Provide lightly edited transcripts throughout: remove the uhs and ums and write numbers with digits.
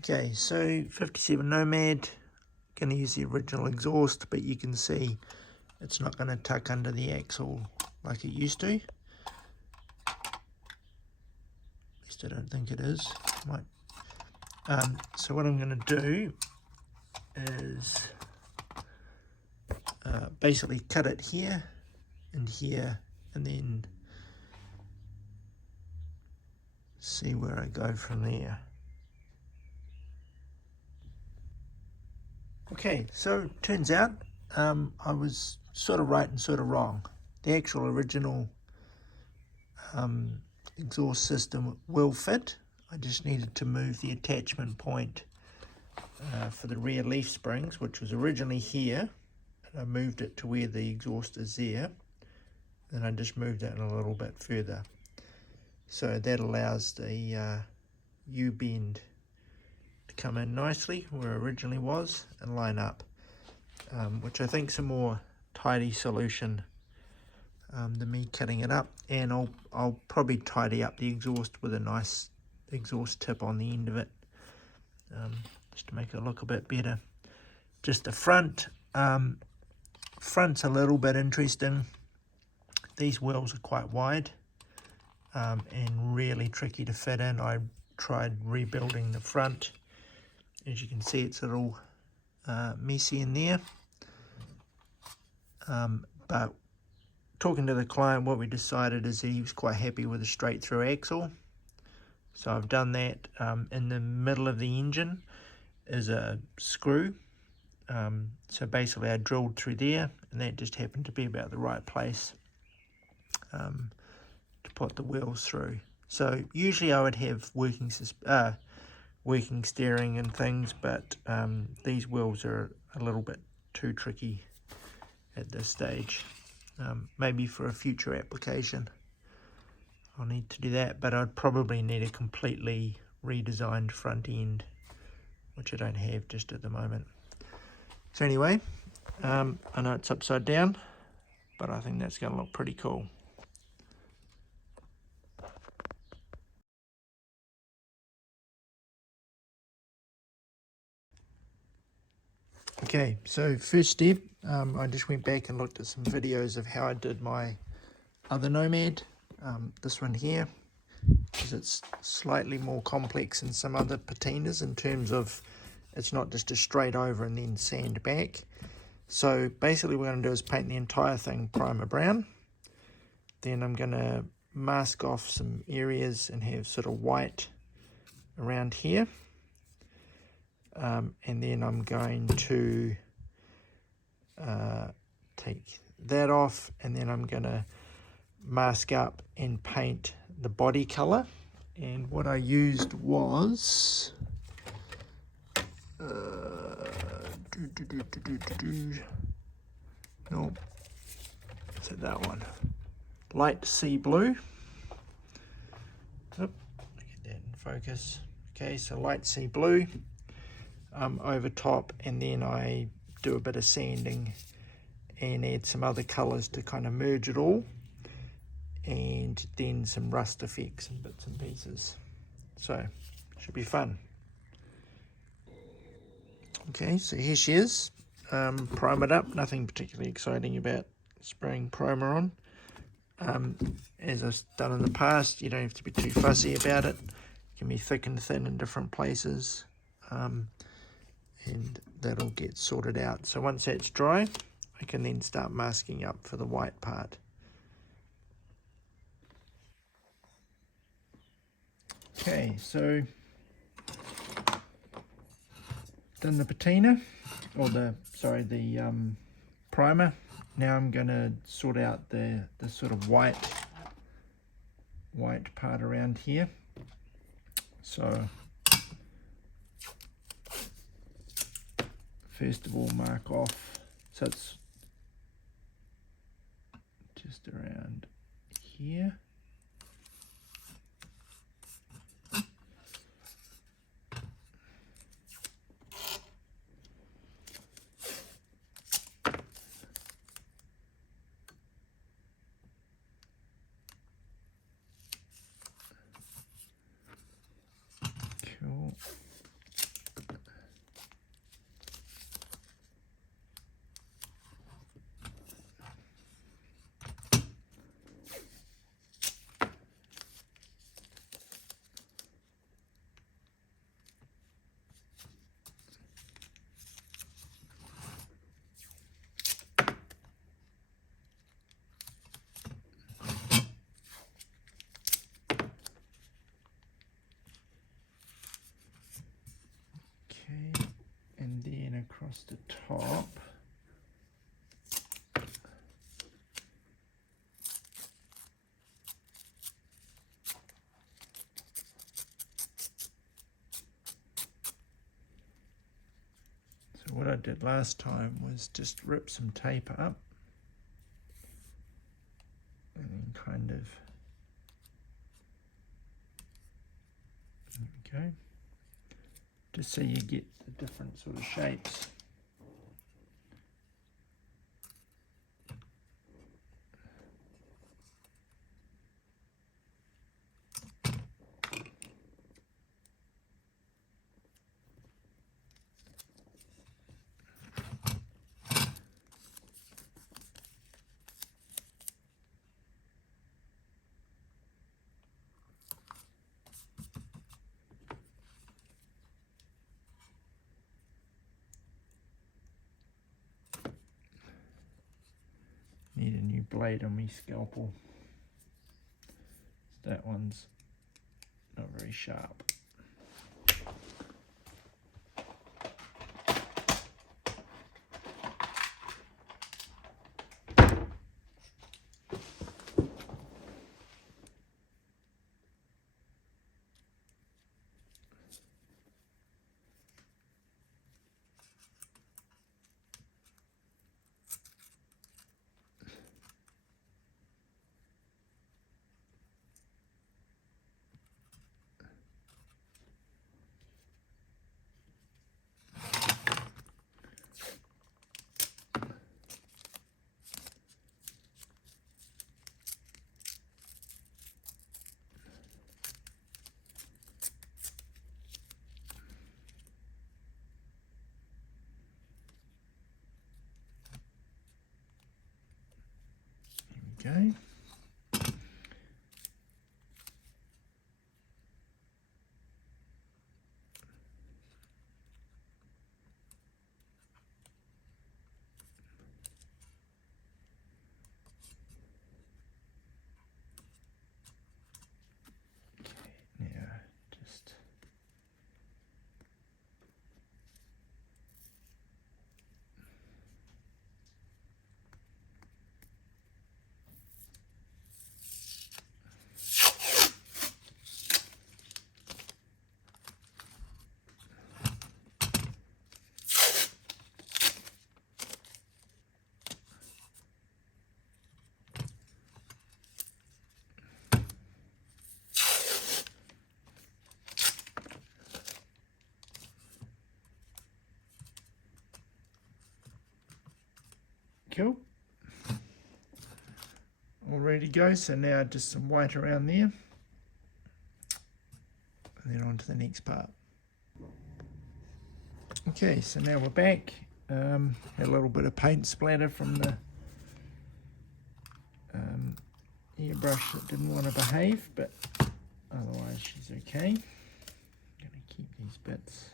Okay, so 57 Nomad, going to use the original exhaust, but you can see it's not going to tuck under the axle like it used to. At least I don't think it is. Might. So what I'm going to do is basically cut it here and here, and then see where I go from there. Okay, so turns out I was sort of right and sort of wrong. The actual original exhaust system will fit. I just needed to move the attachment point for the rear leaf springs, which was originally here, and I moved it to where the exhaust is there. Then I just moved it in a little bit further. So that allows the U-bend to come in nicely where it originally was and line up, which I think is a more tidy solution than me cutting it up. And I'll probably tidy up the exhaust with a nice exhaust tip on the end of it, just to make it look a bit better. Just the front, front's a little bit interesting. These wheels are quite wide and really tricky to fit in. I tried rebuilding the front. As you can see, it's a little messy in there. But talking to the client, what we decided is that he was quite happy with a straight through axle. So I've done that. In the middle of the engine is a screw. So basically I drilled through there, and that just happened to be about the right place to put the wheels through. So usually I would have working steering and things, but these wheels are a little bit too tricky at this stage. Maybe for a future application I'll need to do that, but I'd probably need a completely redesigned front end, which I don't have just at the moment. So anyway, I know it's upside down, but I think that's going to look pretty cool. Okay, so first step, I just went back and looked at some videos of how I did my other Nomad, this one here, because it's slightly more complex than some other patinas in terms of it's not just a straight over and then sand back. So basically what we're going to do is paint the entire thing primer brown. Then I'm going to mask off some areas and have sort of white around here. And then I'm going to take that off, and then I'm going to mask up and paint the body color. And what I used was no, is it that one? Light sea blue. Oop, get that in focus. Okay, so light sea blue over top, and then I do a bit of sanding and add some other colors to kind of merge it all, and then some rust effects and bits and pieces. So should be fun. Okay, so here she is, primered up. Nothing particularly exciting about spraying primer on. As I've done in the past, you don't have to be too fussy about it. It can be thick and thin in different places, and that'll get sorted out. So once that's dry, I can then start masking up for the white part. Okay, so done the patina, or the primer. Now I'm going to sort out the sort of white part around here. So first of all, mark off, so it's just around here. Cool. across the top. So what I did last time was just rip some tape up and then kind of, there we go, just so you get the different sort of shapes. Need a new blade on my scalpel. That one's not very sharp. Okay. Cool. All ready to go. So now just some white around there. And then on to the next part. Okay, so now we're back. Had a little bit of paint splatter from the airbrush that didn't want to behave, but otherwise she's okay. I'm going to keep these bits.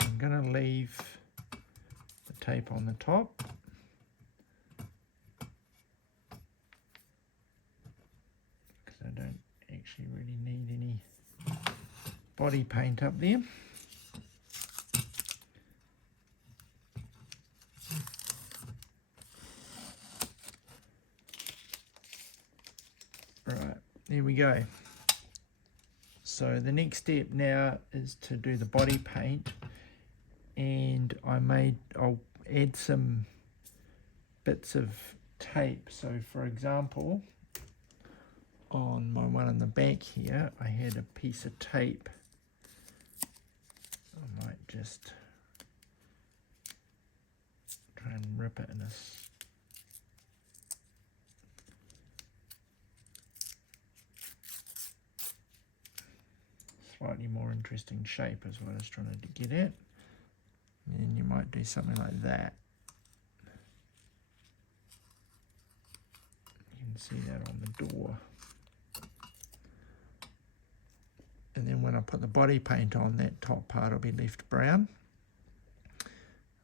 I'm going to leave the tape on the top. Because I don't actually really need any body paint up there. Right, there we go. So the next step now is to do the body paint, and I'll add some bits of tape. So for example, on my one in the back here, I had a piece of tape. I might just try and rip it in a slightly more interesting shape is what I was trying to get at. And you might do something like that. You can see that on the door. And then when I put the body paint on, that top part will be left brown.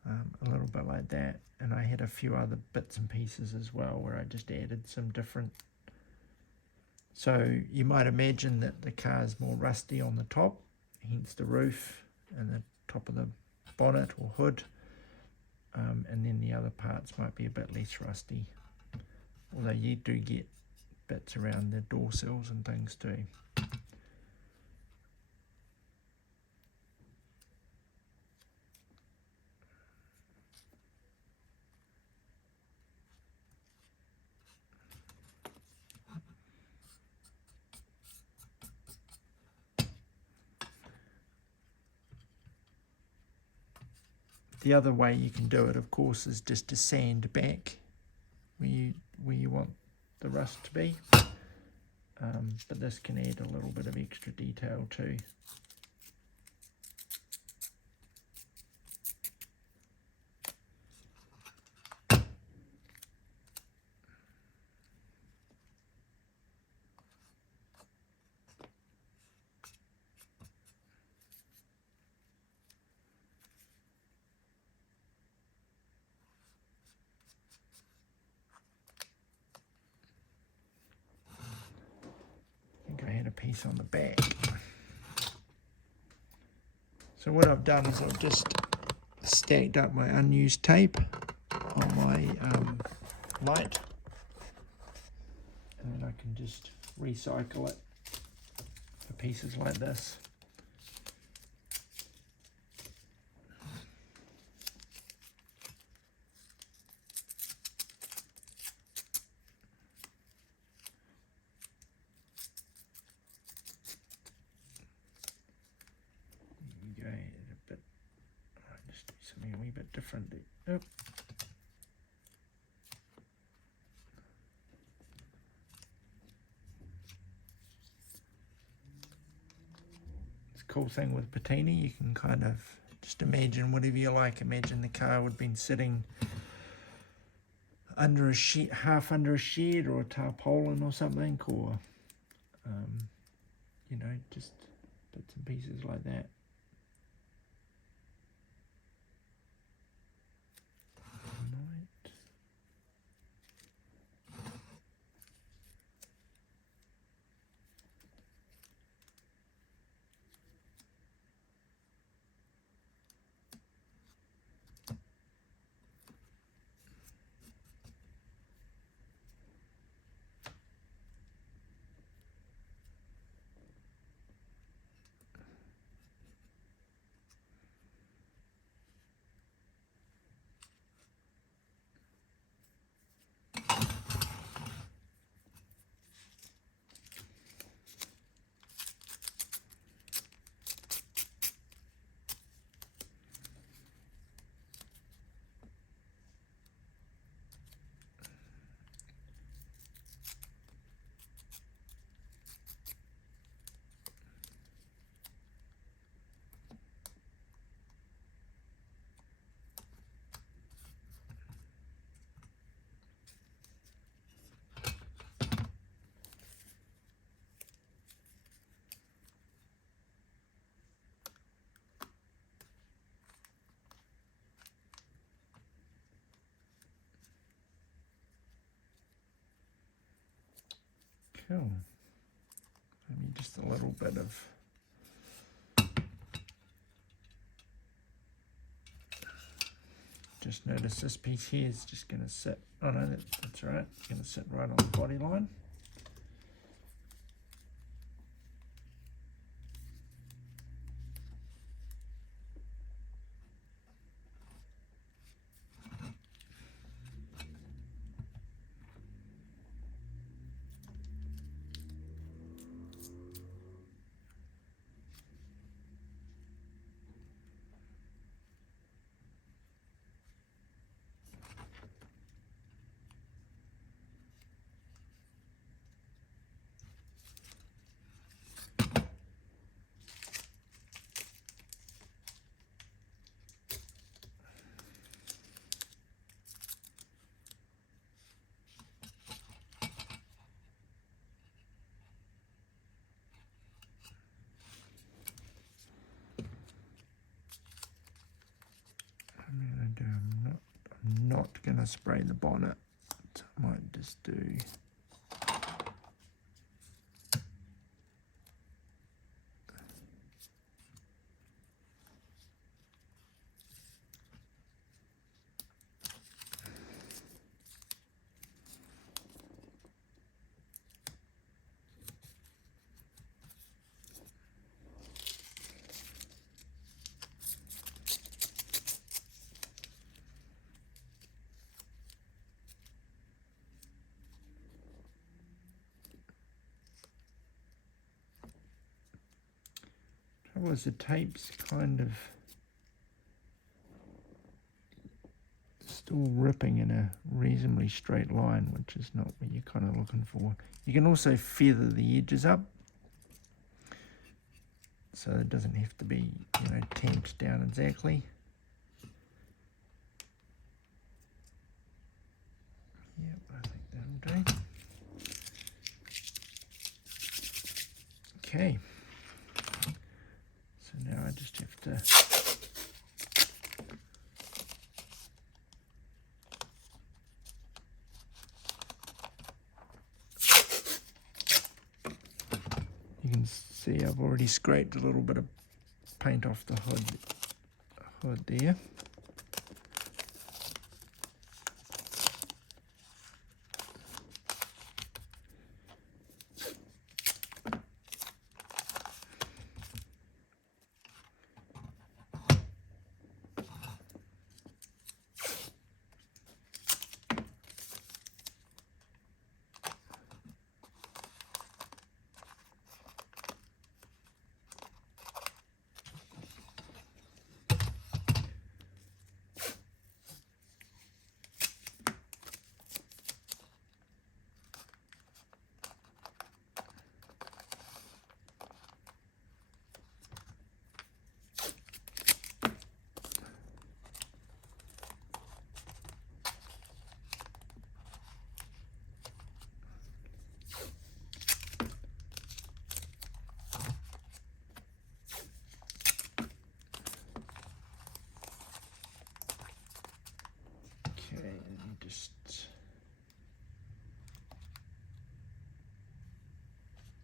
A little bit like that. And I had a few other bits and pieces as well where I just added some different. So you might imagine that the car is more rusty on the top, hence the roof and the top of the bonnet or hood. And then the other parts might be a bit less rusty. Although you do get bits around the door sills and things too. The other way you can do it, of course, is just to sand back where you want the rust to be. But this can add a little bit of extra detail too. I had a piece on the back. So what I've done is I've just stacked up my unused tape on my light, and then I can just recycle it for pieces like this. Something a wee bit different. Oh. It's a cool thing with patina, you can kind of just imagine whatever you like. Imagine the car would have been sitting under a shed, half under a shed or a tarpaulin or something, or you know, just bits and pieces like that. Cool. Maybe just a little bit of just notice this piece here is just going to sit, oh no, that's right, it's going to sit right on the body line. to spray the bonnet, so I might just do the tape's kind of still ripping in a reasonably straight line, which is not what you're kind of looking for. You can also feather the edges up, so it doesn't have to be, you know, tamped down exactly. Yep, I think that'll do. Okay. So now I just have to you can see I've already scraped a little bit of paint off the hood there.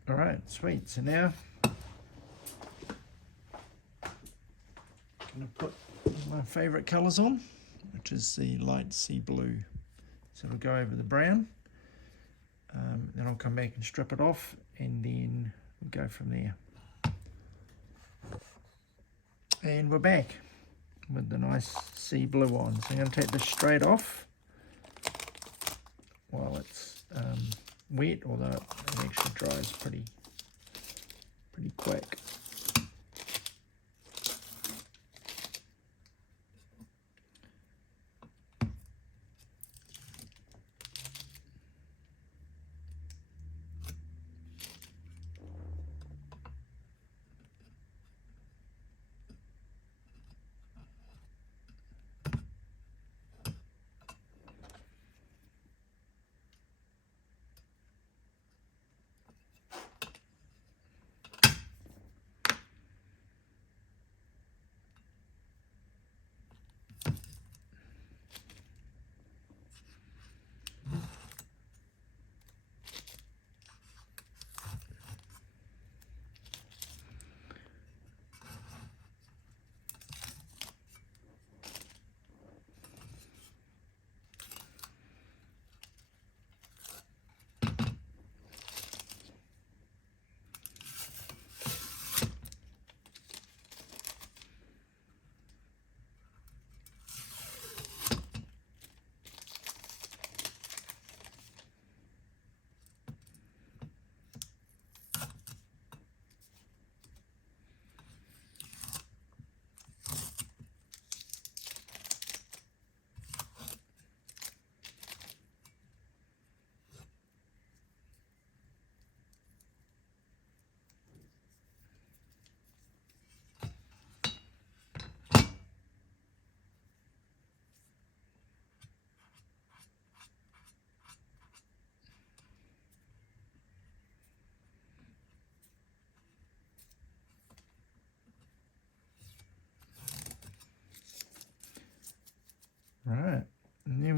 All right, sweet. So now I'm going to put my favorite colors on, which is the light sea blue. So it'll go over the brown. Then I'll come back and strip it off, and then we'll go from there. And we're back with the nice sea blue on. So I'm going to take this straight off while it's wet, although it actually dries pretty quick.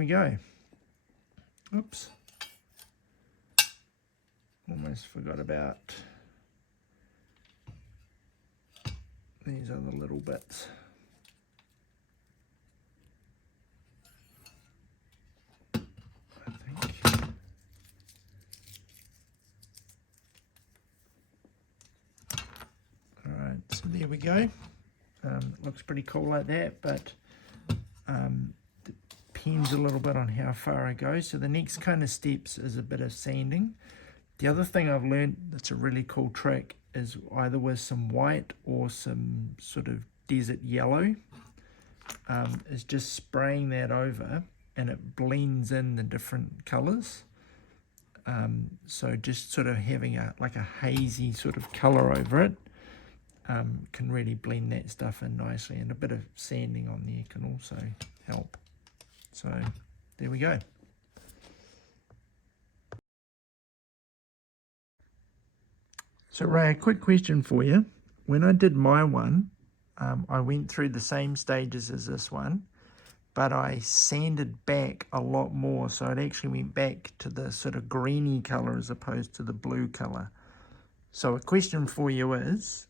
we go. Oops. Almost forgot about these other little bits. I think. Alright, so there we go. It looks pretty cool like that, but depends a little bit on how far I go. So the next kind of steps is a bit of sanding. The other thing I've learned that's a really cool trick is either with some white or some sort of desert yellow, is just spraying that over and it blends in the different colors. So just sort of having like a hazy sort of color over it can really blend that stuff in nicely, and a bit of sanding on there can also help. So there we go. So Ray, a quick question for you. When I did my one, I went through the same stages as this one, but I sanded back a lot more. So it actually went back to the sort of greeny color as opposed to the blue color. So a question for you is,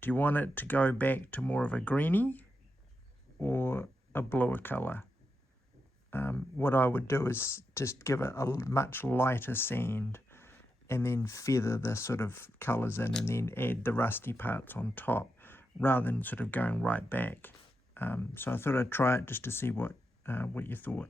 do you want it to go back to more of a greeny or a bluer color? What I would do is just give it a much lighter sand and then feather the sort of colors in and then add the rusty parts on top rather than sort of going right back. So I thought I'd try it just to see what you thought.